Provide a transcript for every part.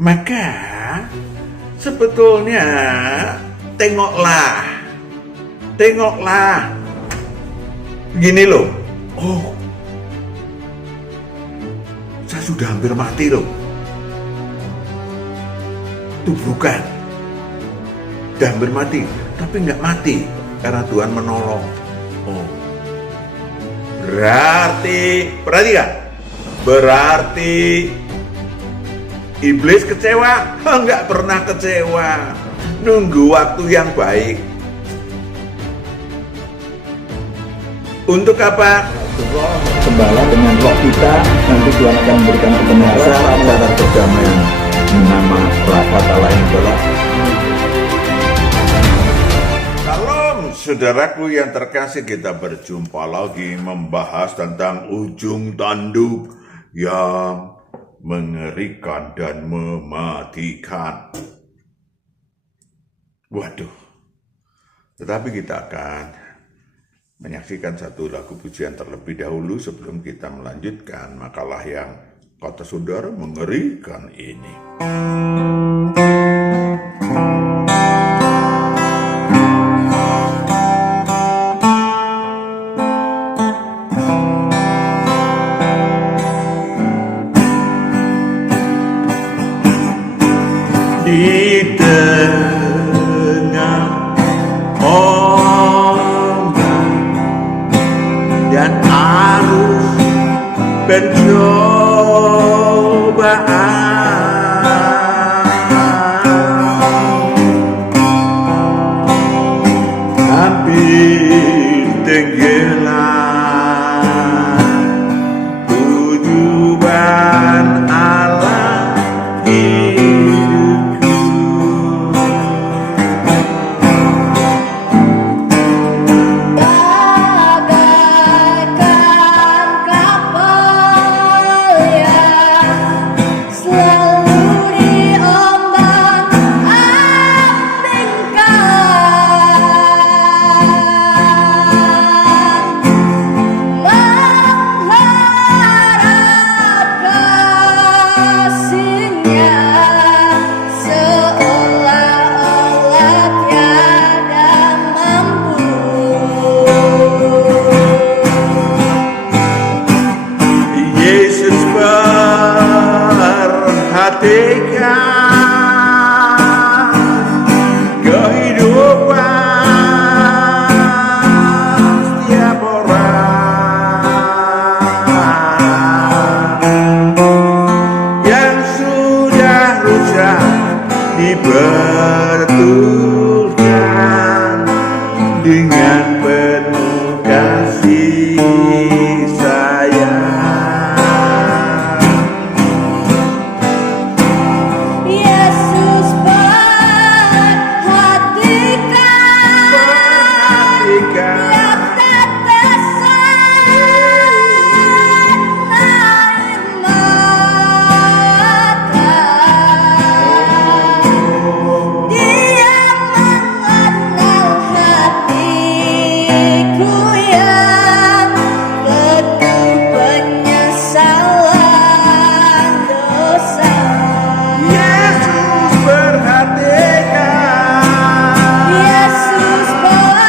Maka sebetulnya tengoklah gini loh. Oh, saya sudah hampir mati loh. Tubrukan, sudah hampir mati, tapi nggak mati karena Tuhan menolong. Oh, perhatikan, berarti iblis kecewa? Nggak pernah kecewa. Nunggu waktu yang baik. Untuk apa? Roh gembala dengan roh kita, nanti Tuhan akan memberikan kebenaran cara perdamaian. Nama kata lain adalah Salam saudaraku yang terkasih, kita berjumpa lagi membahas tentang ujung tanduk yang mengerikan dan mematikan. Waduh. Tetapi kita akan menyaksikan satu lagu pujian terlebih dahulu sebelum kita melanjutkan makalah yang kata saudara mengerikan ini. Di tengah ombak dan arus pencobaan, hampir tenggelam tujuan Allah hidupku. Bagaikan kapal yang selalu diombang-ambingkan, mengharap kasihnya seolah-olah tiada mampu. Yesus perhatikan kehidupan setiap orang yang sudah rusak, dibetulkan dengan penuh kasih sayang. Yesus perhatikan tiap tetesan air mata. Dia mengenal hatiku yang penuh penyesalan dosa. Yesus perhatikan Yesus perhatikan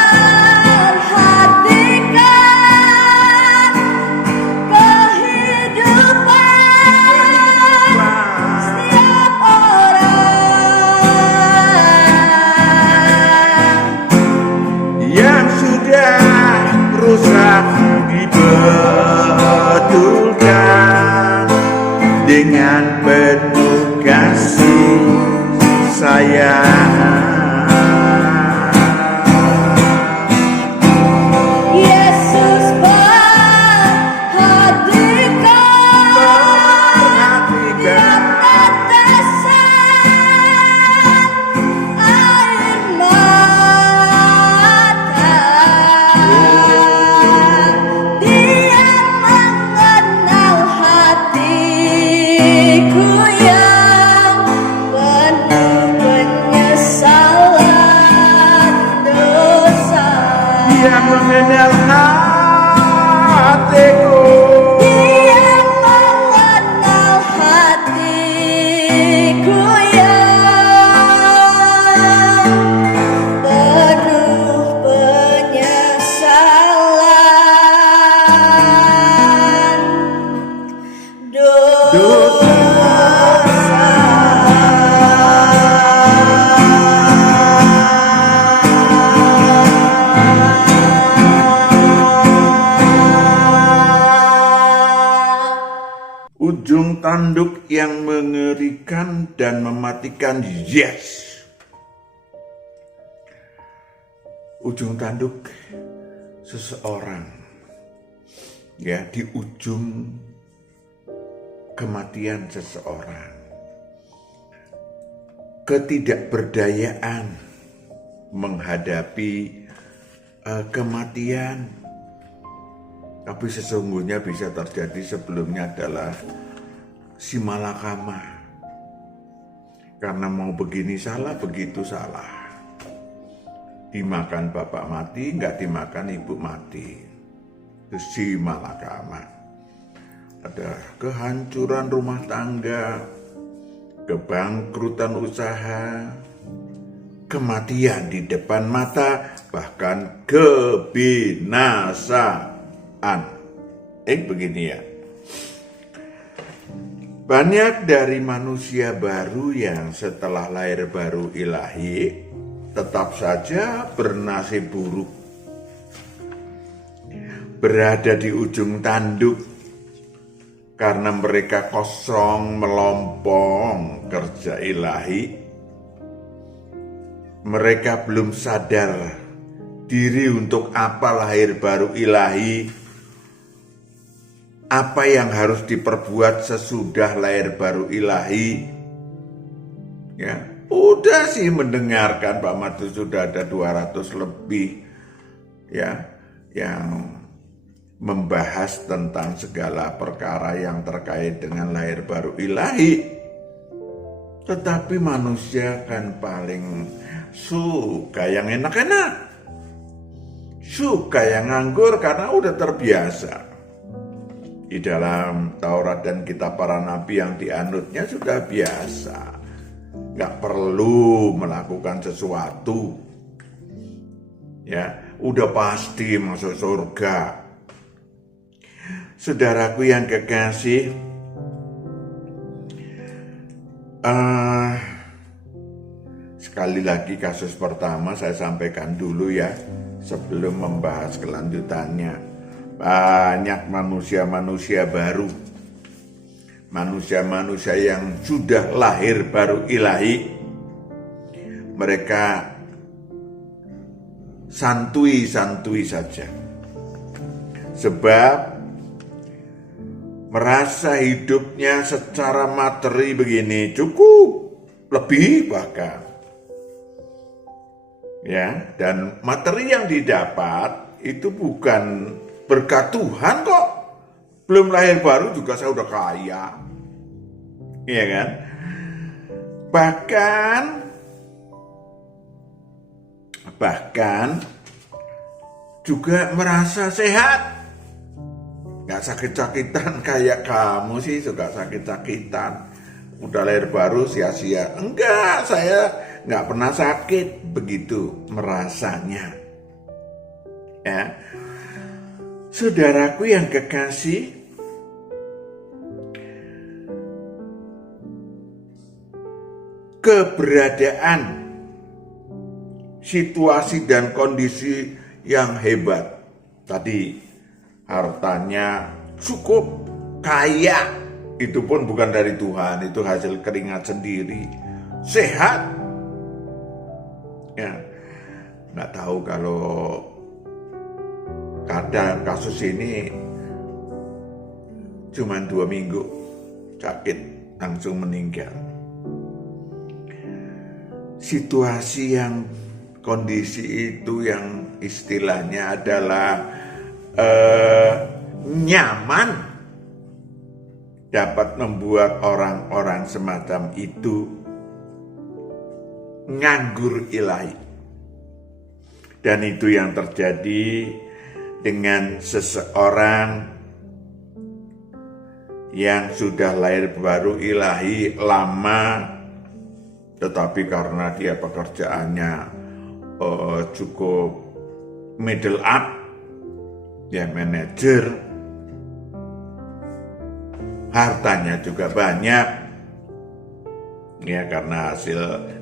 kehidupan setiap orang yang sudah rusak, dibetulkan dengan penuh kasih sayang. Yesus perhatikan tiap tetesan air mata. Dia mengenal hatiku yang penuh penyesalan. tanduk yang mengerikan dan mematikan, yes. Ujung tanduk seseorang, ya, di ujung kematian seseorang, ketidakberdayaan menghadapi kematian. Tapi sesungguhnya bisa terjadi sebelumnya adalah si malakama. Karena mau begini salah, begitu salah. Dimakan bapak mati, nggak dimakan ibu mati. Itu si malakama. Ada kehancuran rumah tangga, kebangkrutan usaha, kematian di depan mata, bahkan kebinasaan. Begini ya. Banyak dari manusia baru yang setelah lahir baru ilahi tetap saja bernasib buruk. Berada di ujung tanduk karena mereka kosong melompong kerja ilahi. Mereka belum sadar diri untuk apa lahir baru ilahi. Apa yang harus diperbuat sesudah lahir baru ilahi. Ya, udah sih mendengarkan Pak Madu sudah ada 200 lebih ya yang membahas tentang segala perkara yang terkait dengan lahir baru ilahi. Tetapi manusia kan paling suka yang enak-enak. Suka yang nganggur karena udah terbiasa. Di dalam Taurat dan kitab para nabi yang dianutnya sudah biasa. Gak perlu melakukan sesuatu. Ya, udah pasti masuk surga. Saudaraku yang kekasih, sekali lagi kasus pertama saya sampaikan dulu ya, sebelum membahas kelanjutannya. Banyak manusia-manusia baru, manusia-manusia yang sudah lahir baru ilahi, mereka santuy-santuy saja. Sebab merasa hidupnya secara materi begini cukup, lebih bahkan. Ya, dan materi yang didapat itu bukan berkat Tuhan kok. Belum lahir baru juga saya udah kaya. Iya kan? Bahkan juga merasa sehat. Gak sakit-sakitan kayak kamu sih suka sakit-sakitan. Udah lahir baru sia-sia. Enggak, saya gak pernah sakit. Begitu merasanya. Ya. Saudaraku yang kekasih, keberadaan situasi dan kondisi yang hebat. Tadi hartanya cukup, kaya, itu pun bukan dari Tuhan, itu hasil keringat sendiri. Sehat, ya, nggak tahu kalau kadang kasus ini cuma 2 minggu sakit langsung meninggal. Situasi yang kondisi itu yang istilahnya adalah nyaman dapat membuat orang-orang semacam itu nganggur ilahi. Dan itu yang terjadi dengan seseorang yang sudah lahir baru ilahi lama, tetapi karena dia pekerjaannya cukup middle up, ya manajer, hartanya juga banyak, ya karena hasil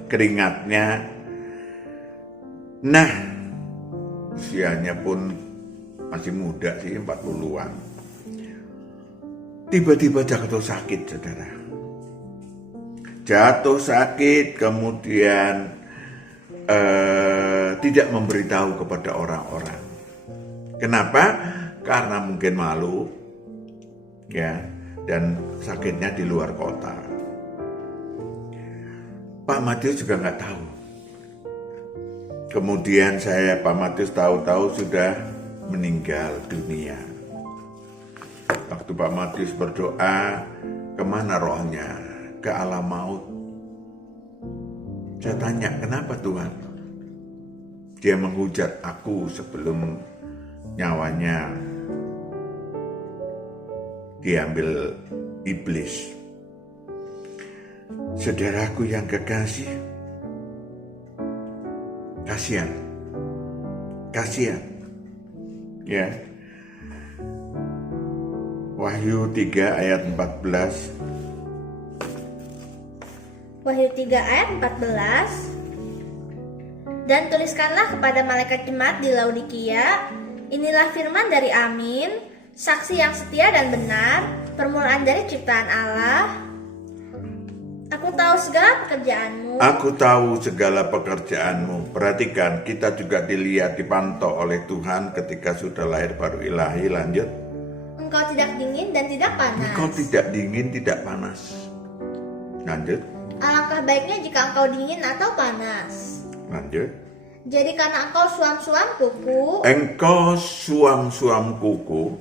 keringatnya. Nah, usianya pun masih muda sih, 40-an. tiba-tiba jatuh sakit, saudara. Jatuh sakit, kemudian tidak memberitahu kepada orang-orang. Kenapa? Karena mungkin malu, ya, dan sakitnya di luar kota. Pak Matius juga nggak tahu. Kemudian Pak Matius tahu-tahu sudah meninggal dunia. Waktu Pak Matius berdoa, kemana rohnya? Ke alam maut. Saya tanya, kenapa Tuhan? Dia menghujat aku sebelum nyawanya diambil iblis. Saudaraku yang kekasih, kasihan, ya. Wahyu 3 ayat 14. Wahyu 3 ayat 14. Dan tuliskanlah kepada malaikat jemaat di Laodikia, inilah firman dari Amin, saksi yang setia dan benar, permulaan dari ciptaan Allah. Aku tahu segala pekerjaanmu. Aku tahu segala pekerjaanmu. Perhatikan, kita juga dilihat, dipantau oleh Tuhan ketika sudah lahir baru ilahi. Lanjut. Engkau tidak dingin dan tidak panas. Engkau tidak dingin, tidak panas. Lanjut. Alangkah baiknya jika engkau dingin atau panas. Lanjut. Jadi karena engkau suam-suam kuku Engkau suam-suam kuku,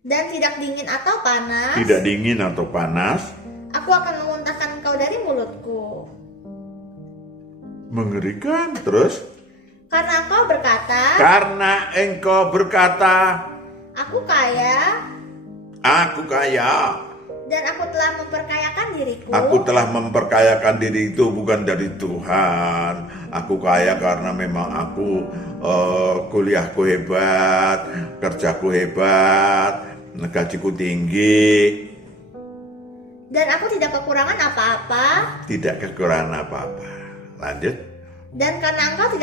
dan tidak dingin atau panas, tidak dingin atau panas, aku akan memuntahkan engkau dari mulutku. mengerikan. Terus, Karena engkau berkata, aku kaya, dan aku telah memperkayakan diriku. aku telah memperkayakan diri itu bukan dari Tuhan. Aku kaya karena memang aku kuliahku hebat, kerjaku hebat, gajiku tinggi. Dan aku tidak kekurangan apa-apa. Tidak kekurangan apa-apa. Lanjut. Dan karena engkau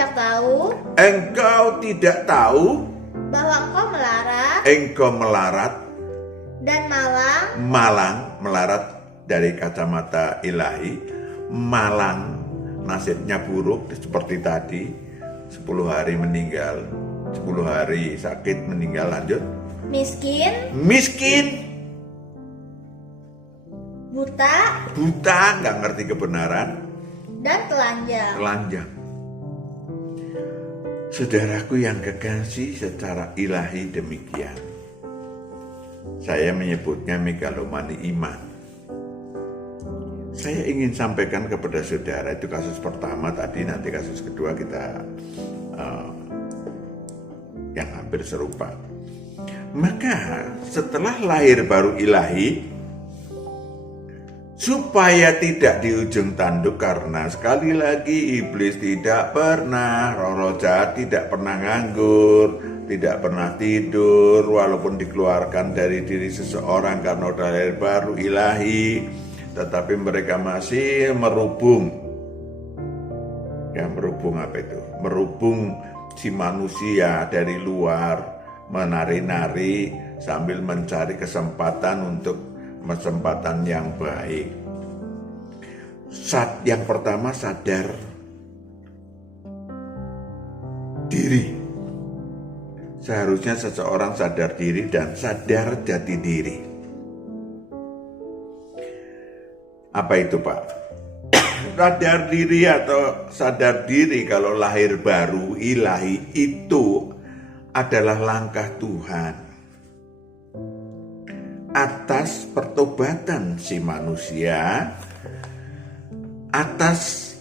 tidak tahu bahwa engkau melarat dan malang, melarat dari kacamata ilahi, malang nasibnya buruk seperti tadi, 10 hari meninggal, 10 hari sakit meninggal. Lanjut. Miskin, buta, nggak ngerti kebenaran, dan telanjang. Saudaraku yang kekasih, secara ilahi demikian. Saya menyebutnya megalomani iman. Saya ingin sampaikan kepada saudara, itu kasus pertama tadi, nanti kasus kedua kita yang hampir serupa. Maka setelah lahir baru ilahi, supaya tidak di ujung tanduk, karena sekali lagi iblis tidak pernah, roh jahat tidak pernah nganggur, tidak pernah tidur, walaupun dikeluarkan dari diri seseorang karena udah lahir baru ilahi, tetapi mereka masih merubung. Ya, merubung apa itu? Merubung si manusia dari luar, menari-nari sambil mencari kesempatan yang baik. Yang pertama, sadar diri. Seharusnya seseorang sadar diri dan sadar jati diri. Apa itu, Pak? Sadar diri atau sadar diri kalau lahir baru ilahi itu adalah langkah Tuhan atas pertobatan si manusia, atas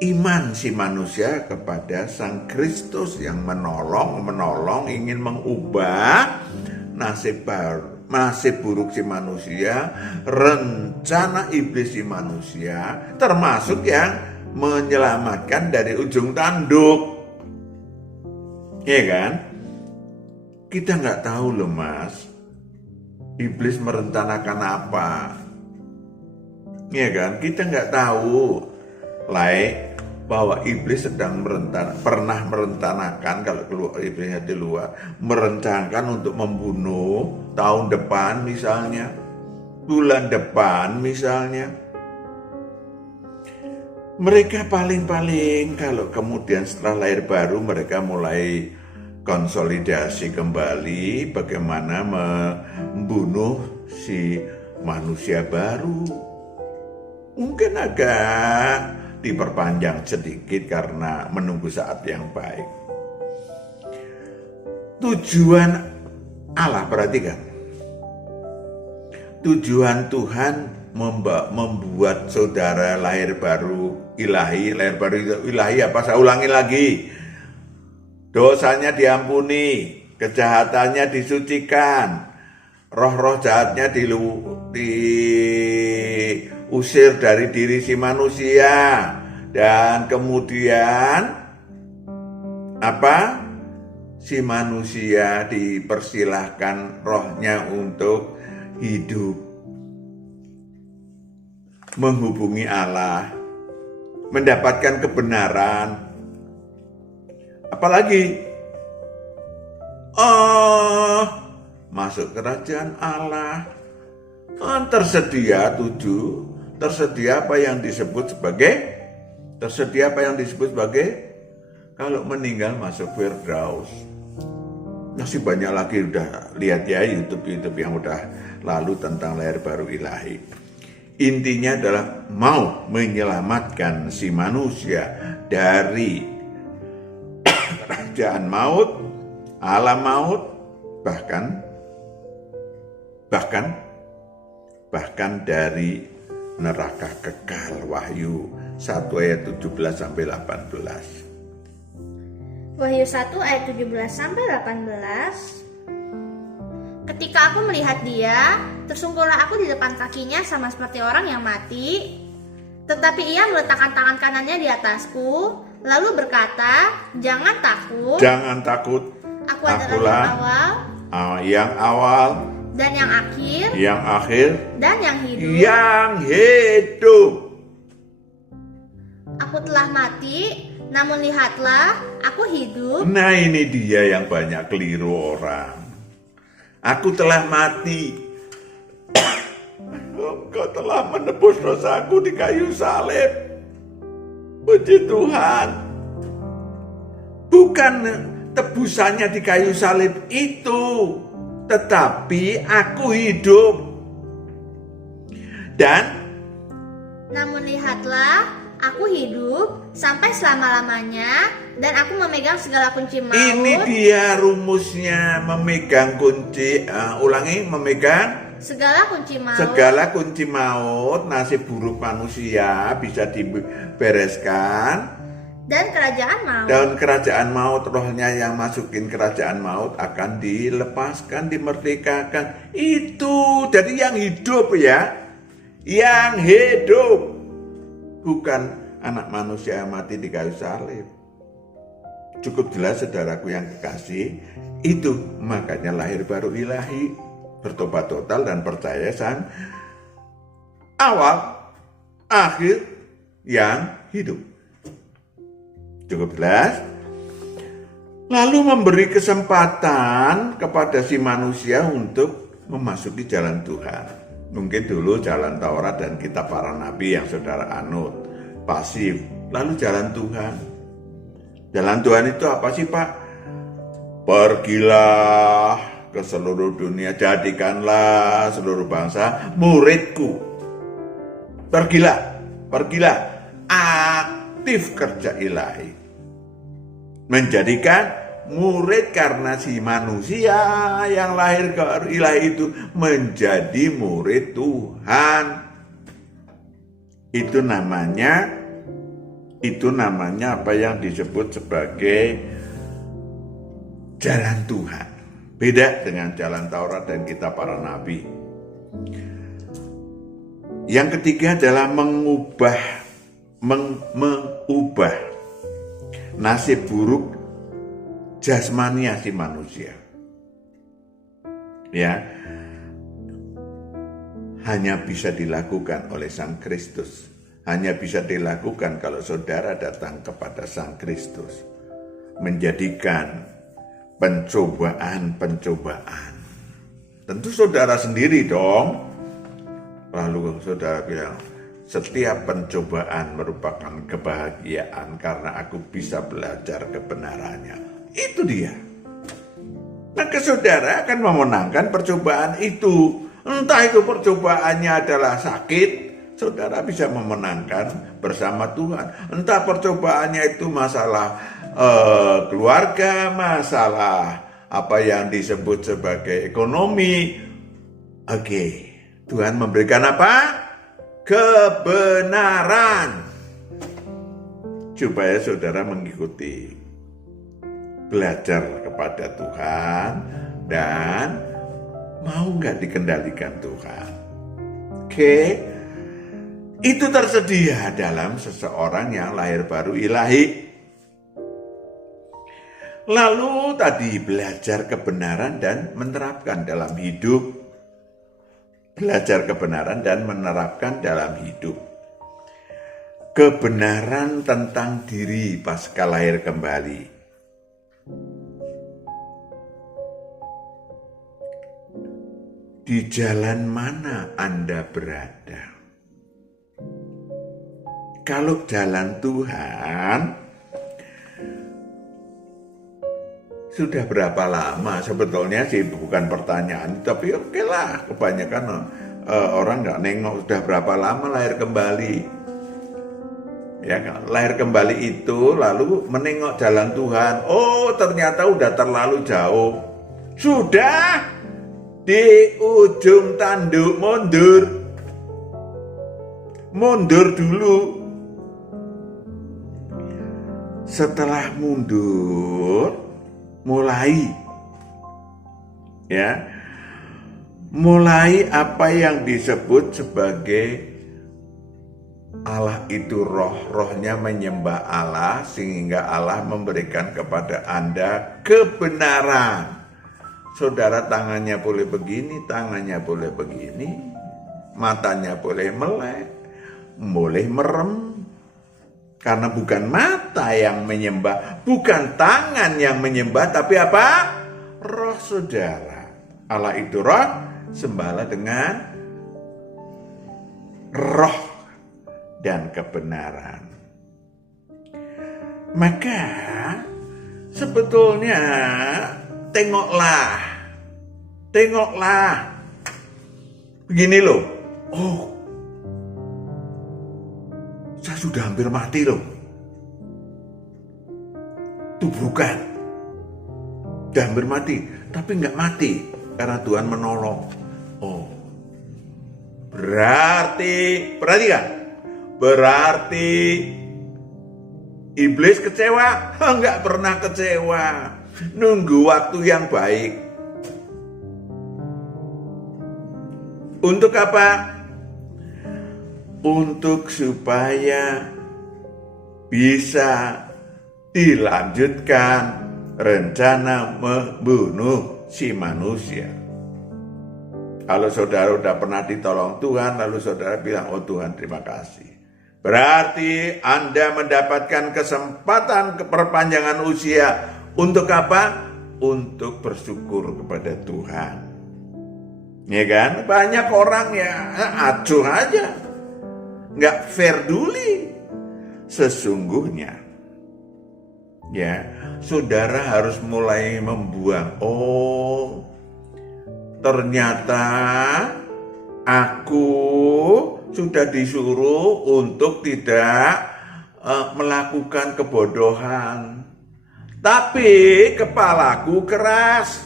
iman si manusia kepada Sang Kristus yang menolong, ingin mengubah nasib buruk si manusia, rencana iblis si manusia, termasuk yang menyelamatkan dari ujung tanduk. Iya kan? Kita nggak tahu loh, Mas, iblis merencanakan apa. Iya kan? Kita nggak tahu bahwa iblis sedang pernah merencanakan, kalau keluar iblisnya di luar, merencanakan untuk membunuh tahun depan misalnya. bulan depan misalnya. Mereka paling-paling kalau kemudian setelah lahir baru mereka mulai konsolidasi kembali bagaimana membunuh si manusia baru. Mungkin agak diperpanjang sedikit karena menunggu saat yang baik. Tujuan Allah, perhatikan. Tujuan Tuhan membuat saudara lahir baru ilahi. Lahir baru ilahi apa? Saya ulangi lagi. Dosanya diampuni, kejahatannya disucikan, roh-roh jahatnya diusir dari diri si manusia, dan kemudian apa? Si manusia dipersilahkan rohnya untuk hidup, menghubungi Allah, mendapatkan kebenaran. Apalagi masuk kerajaan Allah. Tersedia apa yang disebut sebagai kalau meninggal masuk Firdaus. Masih banyak lagi, udah lihat ya YouTube yang udah lalu tentang lahir baru ilahi. Intinya adalah mau menyelamatkan si manusia dari kerajaan maut, alam maut, bahkan dari neraka kekal. Wahyu 1 ayat 17 sampai 18. Wahyu 1 ayat 17 sampai 18. Ketika aku melihat dia, tersungkurlah aku di depan kakinya sama seperti orang yang mati. Tetapi ia meletakkan tangan kanannya di atasku, lalu berkata, "Jangan takut. Jangan takut. Aku adalah yang awal dan yang akhir dan yang hidup. Yang hidup. Aku telah mati, namun lihatlah, aku hidup." Nah, ini dia yang banyak keliru orang. Aku telah mati. Engkau telah menebus dosaku di kayu salib. Puji Tuhan. Bukan tebusannya di kayu salib itu, tetapi aku hidup. Dan namun lihatlah, aku hidup sampai selama-lamanya, dan aku memegang segala kunci maut. Ini dia rumusnya, memegang kunci. Memegang segala kunci maut. Segala kunci maut, nasib buruk manusia bisa dibereskan. Dan kerajaan maut. Dan kerajaan maut, rohnya yang masukin kerajaan maut akan dilepaskan, dimerdekakan. Itu, jadi yang hidup ya. Yang hidup. Bukan anak manusia yang mati di kayu salib. Cukup jelas saudaraku yang kekasih. Itu makanya lahir baru ilahi. Bertobat total dan percaya sang awal, akhir, yang hidup. Cukup jelas. Lalu memberi kesempatan kepada si manusia untuk memasuki jalan Tuhan. Mungkin dulu jalan Taurat dan kitab para nabi yang saudara anut, pasif. Lalu jalan Tuhan. Jalan Tuhan itu apa sih, Pak? Pergilah ke seluruh dunia, jadikanlah seluruh bangsa muridku. Pergilah, aktif kerja ilahi. Menjadikan murid, karena si manusia yang lahir ke ilahi itu menjadi murid Tuhan. Itu namanya apa yang disebut sebagai jalan Tuhan. Beda dengan jalan Taurat dan kitab para nabi. Yang ketiga adalah mengubah nasib buruk jasmania si manusia. Ya. Hanya bisa dilakukan oleh Sang Kristus. Hanya bisa dilakukan kalau saudara datang kepada Sang Kristus. Menjadikan pencobaan. Tentu saudara sendiri dong. Lalu saudara bilang, setiap pencobaan merupakan kebahagiaan karena aku bisa belajar kebenarannya. Itu dia. Maka saudara akan memenangkan percobaan itu. Entah itu percobaannya adalah sakit, saudara bisa memenangkan bersama Tuhan. Entah percobaannya itu masalah keluarga, masalah apa yang disebut sebagai ekonomi. Oke, Tuhan memberikan apa? Kebenaran. Supaya saudara mengikuti, belajar kepada Tuhan, dan mau nggak dikendalikan Tuhan. Oke, itu tersedia dalam seseorang yang lahir baru ilahi. Lalu tadi belajar kebenaran dan menerapkan dalam hidup. Belajar kebenaran dan menerapkan dalam hidup. Kebenaran tentang diri pasca lahir kembali. Di jalan mana Anda berada? Kalau jalan Tuhan, sudah berapa lama? Sebetulnya sih bukan pertanyaan, tapi oke lah, kebanyakan orang nggak nengok sudah berapa lama lahir kembali. Ya, lahir kembali itu lalu menengok jalan Tuhan. Oh, ternyata udah terlalu jauh. Sudah di ujung tanduk mundur. Mundur dulu. Setelah mundur, mulai apa yang disebut sebagai Allah itu roh, rohnya menyembah Allah sehingga Allah memberikan kepada Anda kebenaran. Saudara tangannya boleh begini, tangannya boleh begini, matanya boleh melek, boleh merem. Karena bukan mata yang menyembah, bukan tangan yang menyembah, tapi apa? Roh saudara. Allah itu roh, sembahlah dengan roh dan kebenaran. Maka sebetulnya tengoklah. Begini loh. Oh, saya sudah hampir mati loh. Tubrukan. Sudah hampir mati, tapi nggak mati karena Tuhan menolong. Oh, perhatikan. Berarti iblis kecewa? Enggak pernah kecewa. Nunggu waktu yang baik. Untuk apa? Untuk supaya bisa dilanjutkan rencana membunuh si manusia. Kalau saudara sudah pernah ditolong Tuhan, lalu saudara bilang, oh Tuhan terima kasih. Berarti Anda mendapatkan kesempatan perpanjangan usia. Untuk apa? Untuk bersyukur kepada Tuhan. Ya kan? Banyak orang ya acuh aja. Nggak fair duli. Sesungguhnya, ya, saudara harus mulai membuang. Oh, ternyata aku sudah disuruh untuk tidak melakukan kebodohan. Tapi kepalaku keras.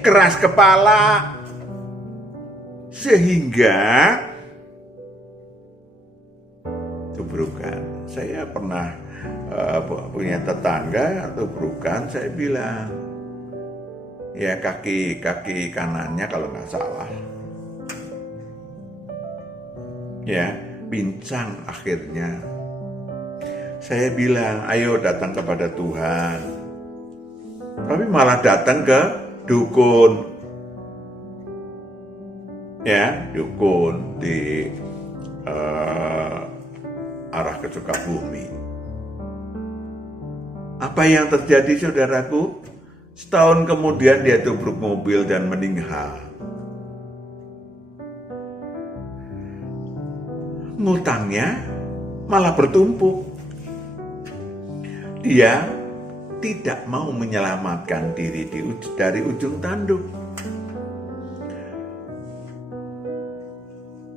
Keras kepala. Sehingga tubrukan. Saya pernah punya tetangga tubrukan, saya bilang, ya kaki kanannya kalau nggak salah, ya pincang akhirnya. Saya bilang, ayo datang kepada Tuhan. Tapi malah datang ke dukun. Ya, dukun di arah ke Sukabumi. Apa yang terjadi saudaraku? Setahun kemudian dia tubruk mobil dan meninggal. ngutangnya malah bertumpuk. Dia tidak mau menyelamatkan diri dari ujung tanduk.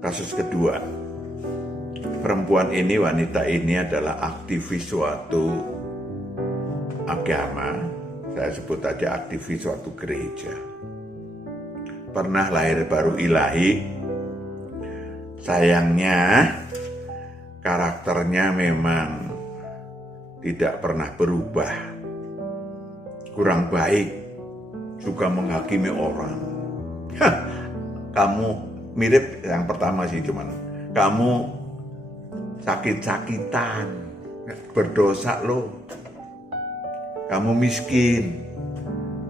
Kasus kedua, perempuan ini, wanita ini adalah aktivis suatu agama, saya sebut aja aktivis suatu gereja. Pernah lahir baru ilahi, sayangnya karakternya memang tidak pernah berubah, kurang baik, suka menghakimi orang. Kamu mirip yang pertama sih, cuman kamu sakit-sakitan, berdosa lo, kamu miskin,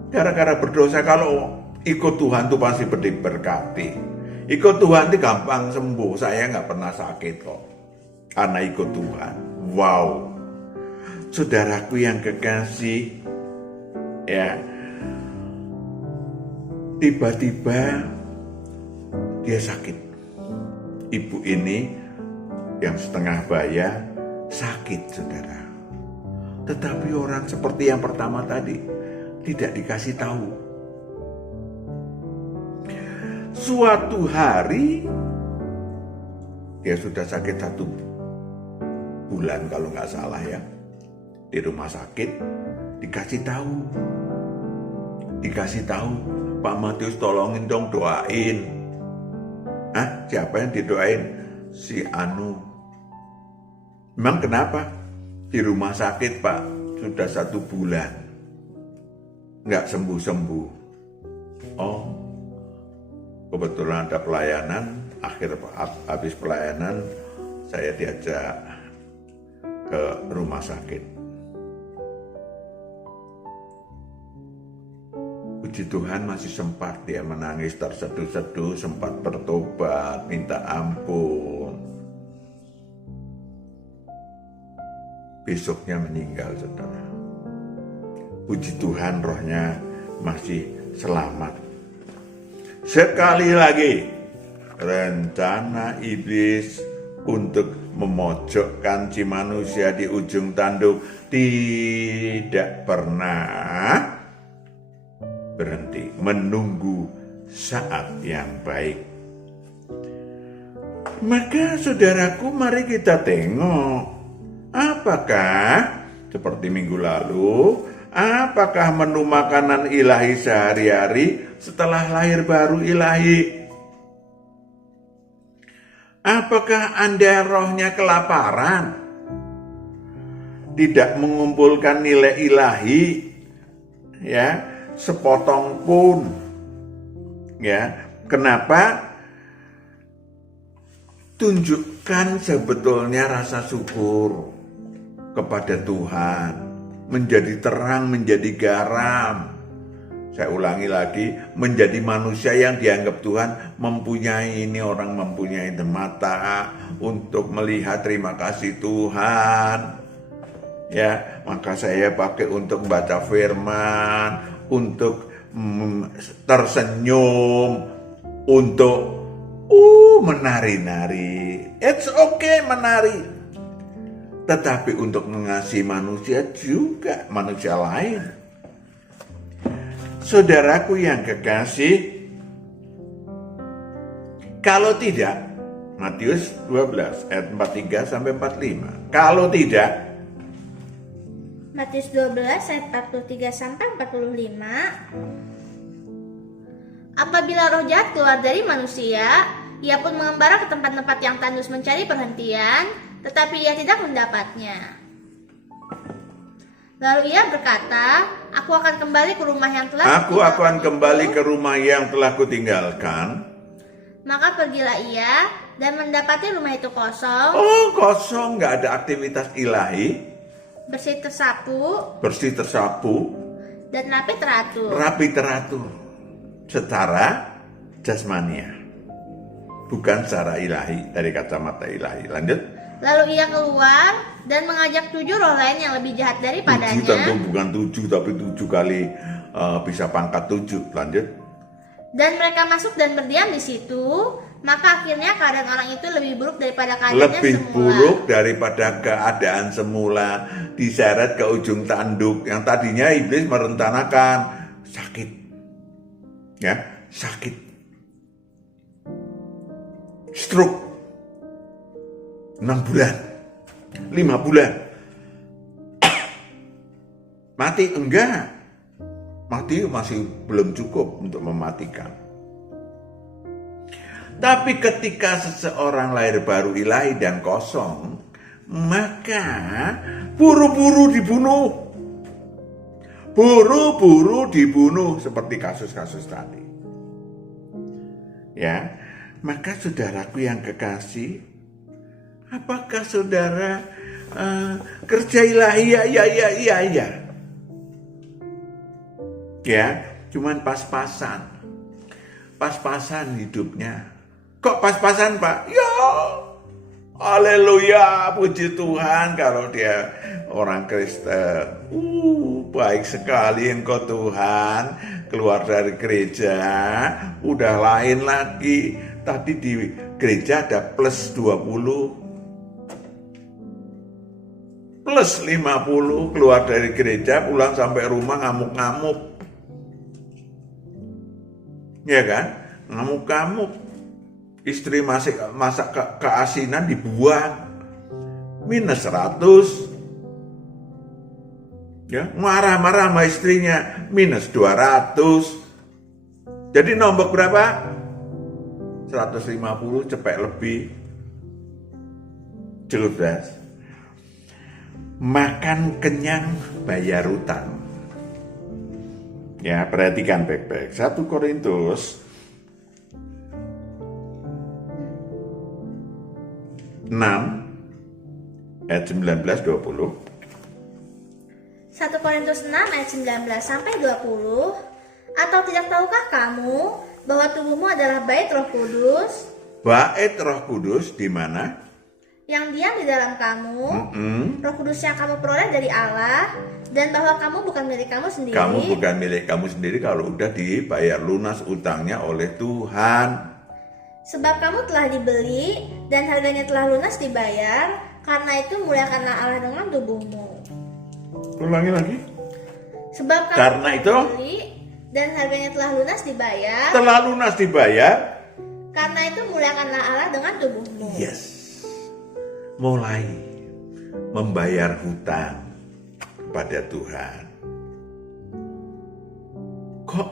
gara-gara berdosa. Kalau ikut Tuhan tuh pasti diberkati, ikut Tuhan tuh gampang sembuh. Saya nggak pernah sakit kok, karena ikut Tuhan. Wow, saudaraku yang kekasih, ya, tiba-tiba dia sakit. Ibu ini yang setengah baya sakit, saudara. Tetapi orang seperti yang pertama tadi tidak dikasih tahu. Suatu hari dia sudah sakit 1 bulan kalau nggak salah ya, di rumah sakit. Dikasih tahu, Pak Matius tolongin dong, doain. Siapa yang didoain? Si Anu. Memang kenapa? Di rumah sakit, Pak, sudah 1 bulan nggak sembuh-sembuh. Oh, kebetulan ada pelayanan. Habis pelayanan saya diajak ke rumah sakit. Puji Tuhan masih sempat dia menangis terseduh-seduh, sempat bertobat, minta ampun. Besoknya meninggal, saudara. Puji Tuhan, rohnya masih selamat. Sekali lagi, rencana iblis untuk memojokkan si manusia di ujung tanduk tidak pernah berhenti, menunggu saat yang baik. Maka saudaraku, mari kita tengok, apakah seperti minggu lalu, apakah menu makanan ilahi sehari-hari setelah lahir baru ilahi? Apakah Anda rohnya kelaparan? Tidak mengumpulkan nilai ilahi, ya, sepotong pun, ya. Kenapa? Tunjukkan sebetulnya rasa syukur kepada Tuhan, menjadi terang, menjadi garam. Saya ulangi lagi, menjadi manusia yang dianggap Tuhan mempunyai ini, orang mempunyai mata untuk melihat. Terima kasih Tuhan, ya. Maka saya pakai untuk baca firman, untuk tersenyum, untuk menari-nari. It's okay menari. Tetapi untuk mengasihi manusia juga, manusia lain. Saudaraku yang kekasih, kalau tidak, Matius 12 ayat 43 sampai 45. Kalau tidak, Matius 12 ayat 43 sampai 45. Apabila roh jahat keluar dari manusia, ia pun mengembara ke tempat-tempat yang tandus mencari perhentian, tetapi ia tidak mendapatnya. Lalu ia berkata, aku akan kembali ke rumah yang telah kutinggalkan. Maka pergilah ia dan mendapati rumah itu kosong. Oh, kosong, nggak ada aktivitas ilahi. Bersih tersapu, dan rapi teratur secara jasmania, bukan secara ilahi, dari kacamata ilahi. Lanjut. Lalu ia keluar dan mengajak 7 roh lain yang lebih jahat daripadanya. 7 tentu bukan 7, tapi 7 kali bisa pangkat 7. Lanjut. Dan mereka masuk dan berdiam di situ, maka akhirnya keadaan orang itu lebih buruk daripada keadaannya Lebih semula. buruk daripada keadaan semula, diseret ke ujung tanduk. Yang tadinya iblis merencanakan sakit, ya, sakit, stroke, 6 bulan, 5 bulan, mati enggak, mati masih belum cukup untuk mematikan. Tapi ketika seseorang lahir baru ilahi dan kosong, maka buru-buru dibunuh. Buru-buru dibunuh seperti kasus-kasus tadi. Ya, maka saudaraku yang kekasih, apakah saudara kerja ilahi? Ya. Ya, cuman pas-pasan. Pas-pasan hidupnya. Kok pas-pasan, Pak? Ya, haleluya, puji Tuhan kalau dia orang Kristen. Baik sekali engkau Tuhan, keluar dari gereja, udah lain lagi. Tadi di gereja ada plus 20, plus 50, keluar dari gereja, pulang sampai rumah ngamuk-ngamuk. Ya kan? Ngamuk-ngamuk. Istri masak keasinan dibuang. Minus 100. Ya, marah-marah sama istrinya, minus 200. Jadi nombok berapa? 150, cepet lebih. Jelas. Makan kenyang, bayar utang. Ya, perhatikan baik-baik. 1 Korintus 6 ayat 19-20. 1 Korintus 6 ayat 19 sampai 20. Atau tidak tahukah kamu bahwa tubuhmu adalah bait Roh Kudus Bait Roh Kudus di mana? yang diam di dalam kamu, Roh Kudus yang kamu peroleh dari Allah, dan bahwa kamu bukan milik kamu sendiri. Kamu bukan milik kamu sendiri kalau udah dibayar lunas utangnya oleh Tuhan. Sebab kamu telah dibeli dan harganya telah lunas dibayar. Karena itu muliakanlah Allah dengan tubuhmu. Ulangi lagi. Sebab kamu Karena telah itu dibeli dan harganya telah lunas dibayar. telah lunas dibayar. Karena itu muliakanlah Allah dengan tubuhmu. Yes. Mulai membayar hutang kepada Tuhan. Kok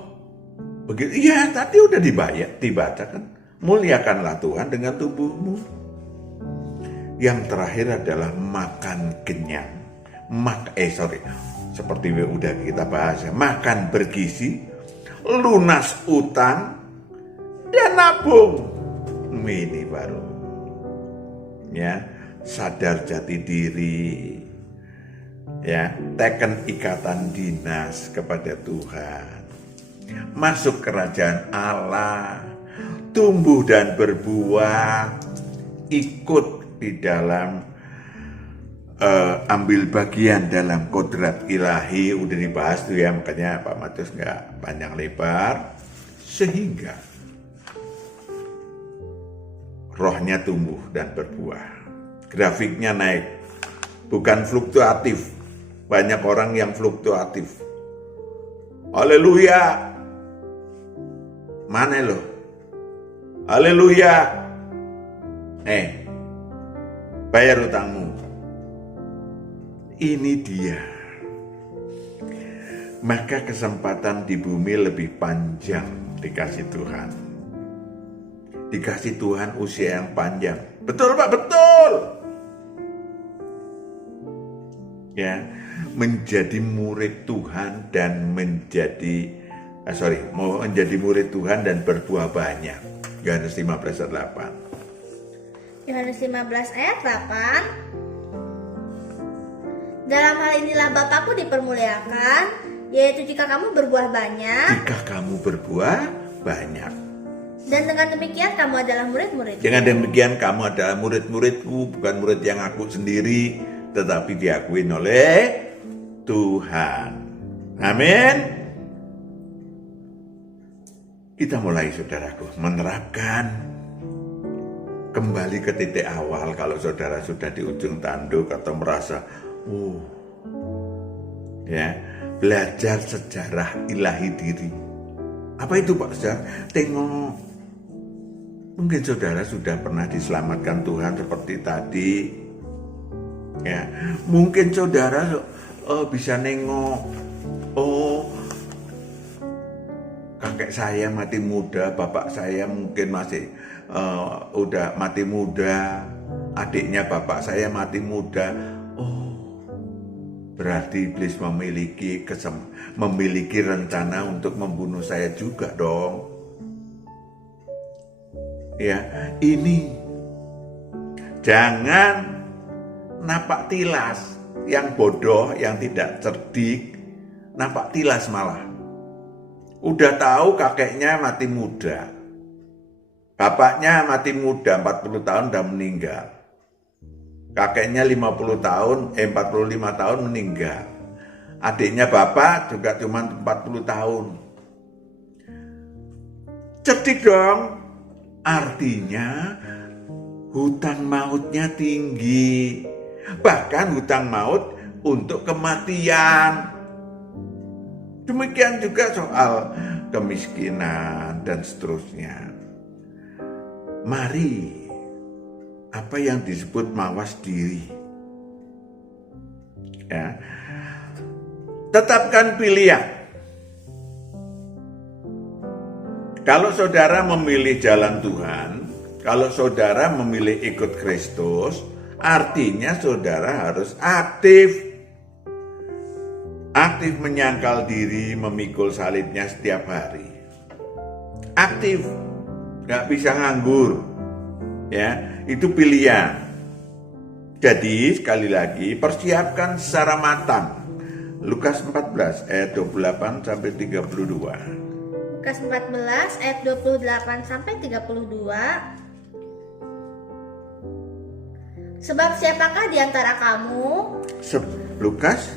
begitu? Iya, tadi udah dibaca kan. Muliakanlah Tuhan dengan tubuhmu. Yang terakhir adalah makan kenyang. Seperti udah kita bahas ya. Makan bergizi, lunas utang, dan nabung. Ini baru. Ya, sadar jati diri. Ya, teken ikatan dinas kepada Tuhan. Masuk kerajaan Allah. Tumbuh dan berbuah, ikut di dalam ambil bagian dalam kodrat ilahi. Udah dibahas tuh ya, makanya Pak Matius nggak panjang lebar, sehingga rohnya tumbuh dan berbuah, grafiknya naik, bukan fluktuatif. Banyak orang yang fluktuatif. Haleluya, mana lo? Haleluya. Bayar utangmu. Ini dia. Maka kesempatan di bumi lebih panjang dikasih Tuhan. Dikasih Tuhan usia yang panjang. Betul Pak, betul. Ya, menjadi murid Tuhan dan menjadi murid Tuhan dan berbuah banyak. Yohanes 15 ayat 8. Yohanes 15 ayat 8. Dalam hal inilah Bapakku dipermuliakan, yaitu jika kamu berbuah banyak. Jika kamu berbuah banyak. Dan dengan demikian kamu adalah murid-muridku. Dengan demikian kamu adalah murid-muridku, bukan murid yang aku sendiri, tetapi diakuin oleh Tuhan. Amin. Kita mulai saudaraku menerapkan kembali ke titik awal kalau saudara sudah di ujung tanduk atau merasa, ya, belajar sejarah ilahi diri. Apa itu Pak Ustaz? Tengok, mungkin saudara sudah pernah diselamatkan Tuhan seperti tadi. Ya, mungkin saudara bisa nengok, kakek saya mati muda, bapak saya mungkin masih udah mati muda, adiknya bapak saya mati muda. Berarti iblis memiliki rencana untuk membunuh saya juga dong. Ya, ini jangan napak tilas, yang bodoh, yang tidak cerdik, napak tilas malah. Udah tahu kakeknya mati muda, bapaknya mati muda, 40 tahun udah meninggal. Kakeknya 45 tahun meninggal. Adiknya bapak juga cuma 40 tahun. Cerdik dong. Artinya hutang mautnya tinggi. Bahkan hutang maut untuk kematian. Demikian juga soal kemiskinan dan seterusnya. Mari, apa yang disebut mawas diri, ya, tetapkan pilihan. Kalau saudara memilih jalan Tuhan, kalau saudara memilih ikut Kristus, artinya saudara harus aktif menyangkal diri, memikul salibnya setiap hari. Aktif, gak bisa nganggur, ya. Itu pilihan. Jadi sekali lagi persiapkan secara matang. Lukas 14 ayat 28 sampai 32. Lukas 14 ayat 28 sampai 32. Sebab siapakah di antara kamu? Lukas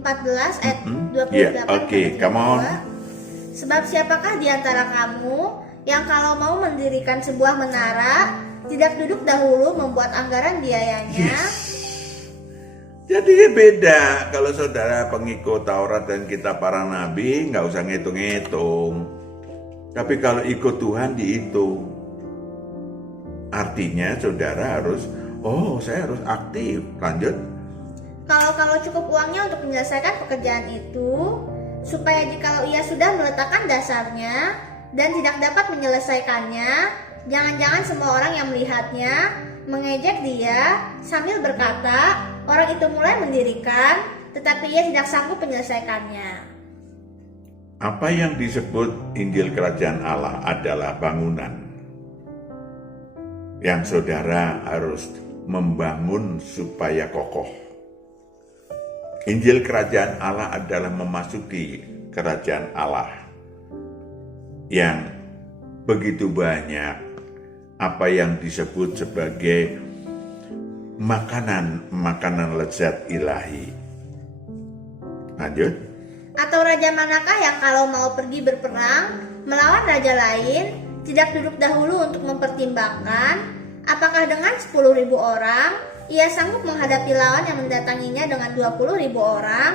14 ayat 28 Oke, come on. Sebab siapakah di antara kamu yang kalau mau mendirikan sebuah menara tidak duduk dahulu membuat anggaran biayanya? Jadi beda kalau saudara pengikut Taurat dan kitab para nabi, nggak usah ngitung-ngitung. Tapi kalau ikut Tuhan dihitung. Artinya saudara harus, saya harus aktif. Lanjut. Kalau cukup uangnya untuk menyelesaikan pekerjaan itu, supaya jikalau ia sudah meletakkan dasarnya dan tidak dapat menyelesaikannya, jangan-jangan semua orang yang melihatnya mengejek dia sambil berkata, orang itu mulai mendirikan, tetapi ia tidak sanggup menyelesaikannya. Apa yang disebut Injil Kerajaan Allah adalah bangunan yang saudara harus membangun supaya kokoh. Injil Kerajaan Allah adalah memasuki Kerajaan Allah yang begitu banyak apa yang disebut sebagai makanan lezat ilahi. Lanjut. Atau raja manakah yang kalau mau pergi berperang melawan raja lain tidak duduk dahulu untuk mempertimbangkan apakah dengan 10.000 orang ia sanggup menghadapi lawan yang mendatanginya dengan 20.000 orang?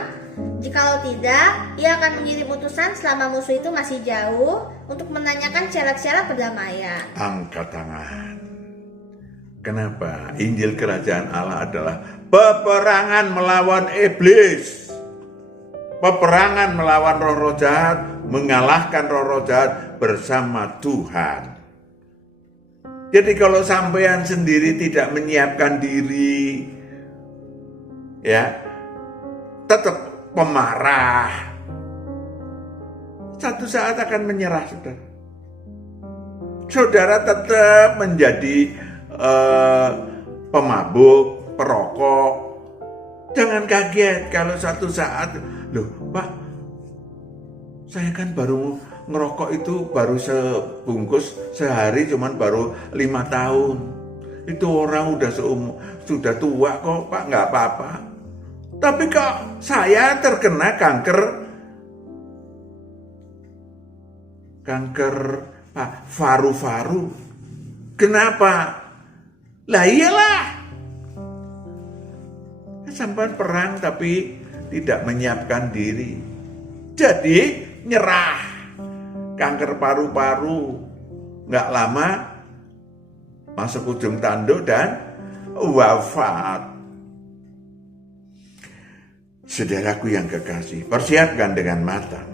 Jikalau tidak, ia akan mengirim utusan selama musuh itu masih jauh untuk menanyakan syarat-syarat perdamaian. Angkat tangan. Kenapa? Injil Kerajaan Allah adalah peperangan melawan iblis. Peperangan melawan roh-roh jahat, mengalahkan roh-roh jahat bersama Tuhan. Jadi kalau sampean sendiri tidak menyiapkan diri, ya, tetap pemarah, satu saat akan menyerah, saudara. Saudara tetap menjadi pemabuk, perokok. Jangan kaget kalau satu saat, loh Pak, saya kan baru ngerokok itu baru sebungkus sehari, cuman baru 5 tahun. Itu orang sudah tua kok Pak, nggak apa-apa. Tapi kok saya terkena kanker paru-paru. Kenapa? Lah iyalah. Sampai perang tapi tidak menyiapkan diri. Jadi nyerah. Kanker paru-paru. Nggak lama masuk ujung tanduk dan wafat. Saudaraku yang kekasih, persiapkan dengan matang.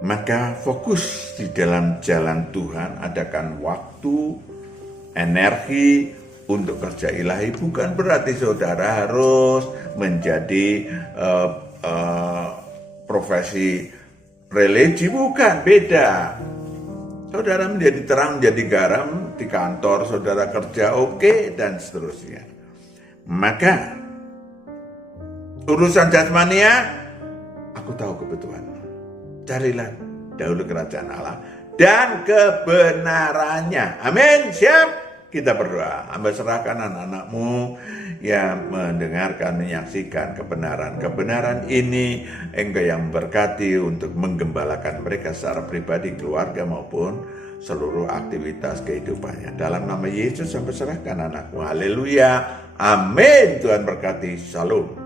Maka fokus di dalam jalan Tuhan, adakan waktu, energi untuk kerja ilahi. Bukan berarti saudara harus menjadi profesi religi, bukan, beda. Saudara menjadi terang, menjadi garam di kantor, saudara kerja oke, dan seterusnya. Maka urusan jasmania, aku tahu kebutuhanmu. Carilah dahulu kerajaan Allah dan kebenarannya. Amin. Siap? Kita berdoa. Hamba serahkan anak-anakmu yang mendengarkan, menyaksikan kebenaran ini. Engkau yang memberkati untuk menggembalakan mereka secara pribadi, keluarga maupun seluruh aktivitas kehidupannya. Dalam nama Yesus hamba serahkan anakmu. Haleluya. Amin. Tuhan berkati. Shalom.